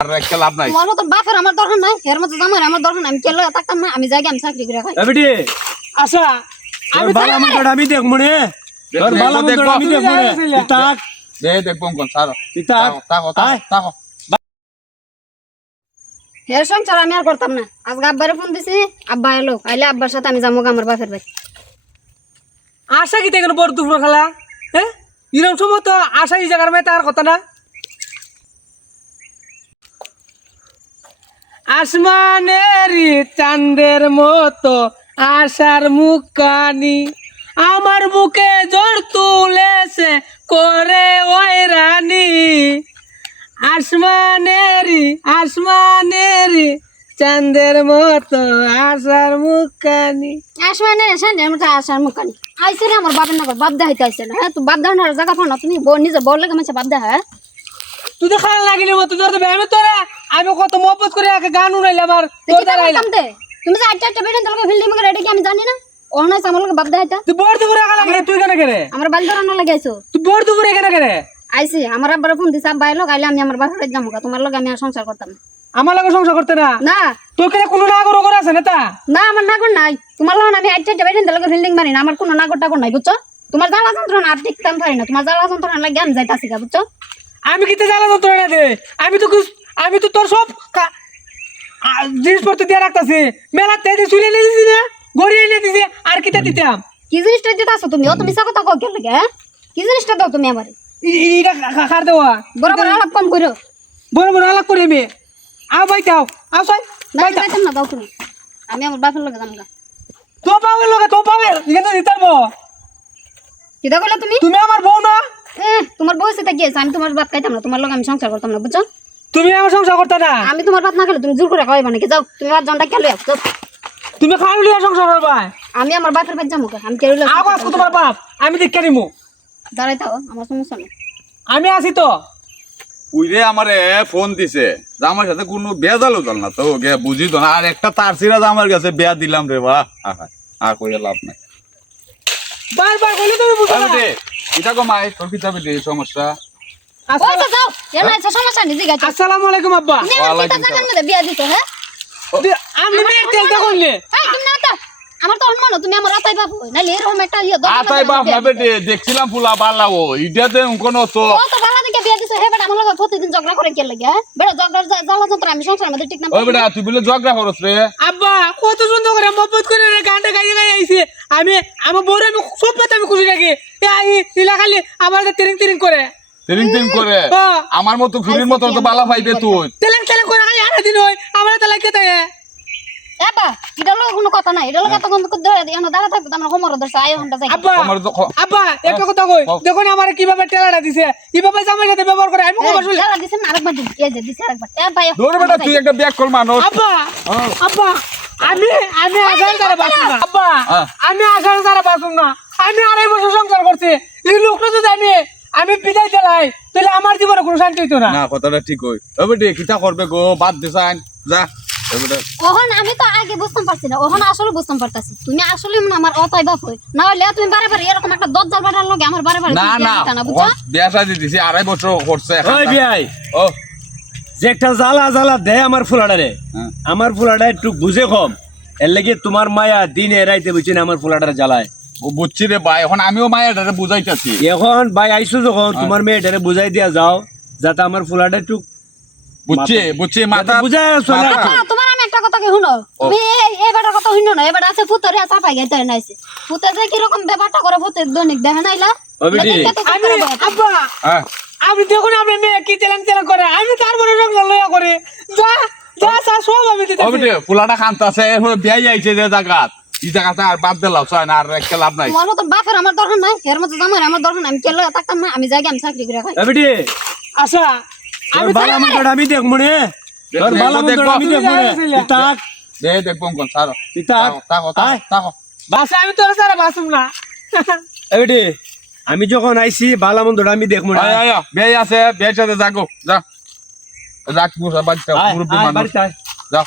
আর একটা লাভ নাই। তোমার মতন বাপের আমার দরকার নাই, এর মতো জামাই আমার দরকার নাই। আমি কেন থাকতাম না, আমি যাই আমি চাকরি করে খাই। এবিটি আচ্ছা আমি বালা মন্ডল আমি দেখব নে তোর বালা মন্ডল আমি দেখব নে তাক দেখবো কোন সারো তাক তাকো এর সংসার আমি আর করতাম না। আজকে আব্বারে ফোন দিছি, আব্বা এলো, আইলে আব্বার সাথে আমি যাবো আমার বাপের বাড়ি। আশা কি দেখেন বড় দুপুর খেলা হ্যাঁ এরকম সময় তো আশা এই জায়গার মেয়ে তার কথা না। আসমানের চাঁদের মতো আশার মুখানি আমার বুকে জ্বর তুলেছে করে ওই রানী। আসমানের চাঁদের মতো আশার মুখানি। আসমানে সামনে আমার আসার মুখানি আইছে রে আমার বাপের নগর বাপ দেখাইতে আইছে না। হ্যাঁ তুই বাপ দেখানোর জায়গা পাও না, তুমি নিজে বড় লেগে মাসে বাপ দেখা। তুই তো খারাপ লাগিনি মতো তোর তো আমি তোরা আমি কত মহব্বত করে আগে গান উড়াইলাম আর তোর দাঁড়াইলাম। তুমি যে আটটা বেড়ে তোকে ফিল্ডিং করে এটা কি আমি জানি না? ওখানে আমার লোক বাপ দেখাইতা। তুই বড় দুপুরে একা লাগে তুই কেন করে আমার বাড়ি ধরানো লাগাইছো। তুই বড় দুপুরে কেন করে আইছি আমার আব্বার ফোন দিছে, আব্বা এলো, আইলে আমি আমার বাপের যাবো। তোমার লোক আমি আর সংসার করতাম না। আমার লগে সংসার করতে না না তোর কেন কোনো নাগর ওগর আছে না তা? না আমার নাগর নাই। তোমার লোক আমি আটটা বেড়ে তোকে ফিল্ডিং মারি না, আমার কোনো নাগর টাগর নাই বুঝছো। তোমার জ্বালা যন্ত্রণা আর টিকতাম পারি না, তোমার জ্বালা যন্ত্রণা লাগে আমি যাইতাছি গা বুঝছো। আমি কিতে জ্বালা যন্ত্রণা দে আমি তো তোর সব জিনিসপত্র দিয়ে রাখতেছি মেলা তেজে চুলে নিয়ে দিছি না গড়িয়ে নিয়ে দিছি আর কিতা দিতাম। কি জিনিসটা দিতে আসো তুমি? অত মিশা কথা কেন লাগে? হ্যাঁ কি জিনিসটা দাও তুমি আমারে? এটা খার দেওয়া বরাবর আলাপ কম করো। বড় বড় আলাপ করে আমি আও বাইতাও আও সাই না যাইতাম না, দাও তুমি। আমি আমার বাপের লগে যাম গা। তো পাবে লগে তো পাবে এখানে দিতারবো। কিটা কইলা তুমি? তুমি আমার বউ না? তোমার বয়সে তা গিয়েছে, আমি তোমার ভাত খাইতাম না, তোমার লগে আমি সংসার করতাম না বুঝছো। তুমি আমার সংসার করতে না? আমি তোমার ভাত না খেলে তুমি জোর করে খাওয়াইবা নাকি? যাও তুমি ভাত জনটা খেলে আসো। তুমি খাওয়া লিয়া সংসার করবা? আমি আমার বাপের বাড়ি যাবো। আমি কেরলে আওয়াজ কো তোমার বাপ আমি দেখে নিমু। দাঁড়াই থাও, আমার সমস্যা নেই। আমি আছি তো। উইরে আমারে ফোন দিছে আমার সাথে কোনো বেজাল উজাল না তো গে বুঝি তো না। আর একটা তার সিরাজ আমার কাছে বেয়া দিলাম রে বা আর কইরা লাভ নাই। বারবার বলি তুমি বুঝো না। এটা কো মাই তোর কিতাবে দে সমস্যা। ওই তো যাও, এনা আছে সমস্যা নেই দিগা। আসসালামু আলাইকুম আব্বা। ওয়ালাইকুম জানেন না বিয়া দিতে। হ্যাঁ আমি মেয়ে তেলটা কইলে এই তুমি না তা আমার তো অনুমান তুমি আমার আতাই বাপ হই নালে এরকম একটা ইয়া দরকার। আতাই বাপ না বেটে দেখছিলাম ফুলা বালা ও ইটাতে কোনো তো ও তো বালা দিকে বিয়া দিছে। হে বেটা আমার লগে প্রতিদিন ঝগড়া করে কে লাগে? হ্যাঁ বেটা ঝগড়া জ্বালা যন্ত্র আমি সংসারের মধ্যে ঠিক না। ওই বেটা তুই বলে ঝগড়া করছ রে? আব্বা কত সুন্দর করে মহব্বত করে গানটা গাইয়ে গাইয়ে আইছে। আমি আমার বউরে আমি সব পাতে আমি খুশি রাখি। এই ইলা খালি আমার তিরিং তিরিং করে তিরিং তিরিং করে আমার মতো ফুলির মতো তো বালা পাইবে তুই। তেলেং তেলেং করে খালি আড়া দিন হয় আমার তালা কেতে এবা এটা লগে কোনো কথা নাই। এটা লগে এত কোন ধরে দিও না, দাঁড়া থাকবে আমরা হোমর ধরছে আয় হন্ডা যাই। আব্বা আমার তো আব্বা একটা কথা কই দেখুন আমার কিভাবে টেলাটা দিছে কিভাবে জামাই সাথে ব্যবহার করে আমি কবার শুনলে দাঁড়া দিছেন আরেকবার দিন এই যে দিছে আরেকবার। এ ভাই দৌড় বেটা তুই একটা ব্যাক কল মানুষ। আব্বা আব্বা আমি আসার দ্বারা বাঁচুম না আব্বা হ্যাঁ। আমি আসার দ্বারা বাঁচুম না। আমি 2.5 বছর সংসার করছি এই লোকটা যদি আমি বিদায় দিলাই তাহলে আমার জীবনে কোনো শান্তি হইতো না। না কথাটা ঠিক হই। ওই বেটে কিটা করবে গো বাদ দিছান যা। ওই বেটা ওহন আমি তো আগে বুঝতাম পারছি না, ওহন আসলে বুঝতাম পারতাছি। তুমি আসলে আমার অতাই বাপ হই না হলে তুমি বারে এরকম একটা দজ্জাল বাটার লগে আমার বারে না না বুঝছো। বিয়া শাদি দিছি 2.5 বছর করছে। ওই বিয়াই ও যে একটা জ্বালা দেয় আমার ফুলাটারে হ্যাঁ। আমার ফুলাটা একটু বুঝে কম এর লাগি তোমার মায়া দিনে রাইতে বুঝছি না আমার ফুলাটারে জ্বালায়। বুঝছি রে ভাই এখন আমিও মায়ের বুঝাইতেছি। এখন ভাই আইসো যখন তোমার মেয়েটারে বুঝাই দিয়া যাও যাতে আমার ফুলাটা একটু বুঝছি মাথা বুঝাই চলে। আচ্ছা তোমার আমি একটা কথা কি শুনো, তুমি এই বেটার কথা শুনো না। এবার আছে ফুতরে চাপাই গাইতে নাইছে ফুতে যে কি রকম ব্যাপারটা করে ফুতে দৈনিক দেখে নাইলা। ও বেটি আমি আব্বা হ্যাঁ আমি দেখুন আপনি মেয়ে কি তেলেং তেলেং করে আমি তারপরে সংসার লইয়া করে যা যা যা সব আমি দিতে। ও বেটে ফুলাটা কান্তাছে এরপরে বিয়াই আইছে যে জায়গাত এই জায়গাতে আর বাদ দিলাম ছয় না আর একটা লাভ নাই। তোমার মতন বাপের আমার দরকার নাই, এর মতো জামাই আমার দরকার নাই। আমি কেন থাকতাম না, আমি যাই আমি চাকরি করে খাই। ও বেটি আচ্ছা তোর বালা মন্ডল আমি দেখব নে তোর বালা মন্ডল আমি দেখব নে তাক দেখবো কোন সারো তাক তাকো বাসা আমি তোর সারা বাসুম না। ও বেটি আমি যখন আইছি বালা মন্ডল আমি দেখব না। আয় বিয়াই আছে বিয়ার সাথে যাগো যা রাখ মুসা বাচ্চা মুরব্বি মানুষ বাড়িতে যাও।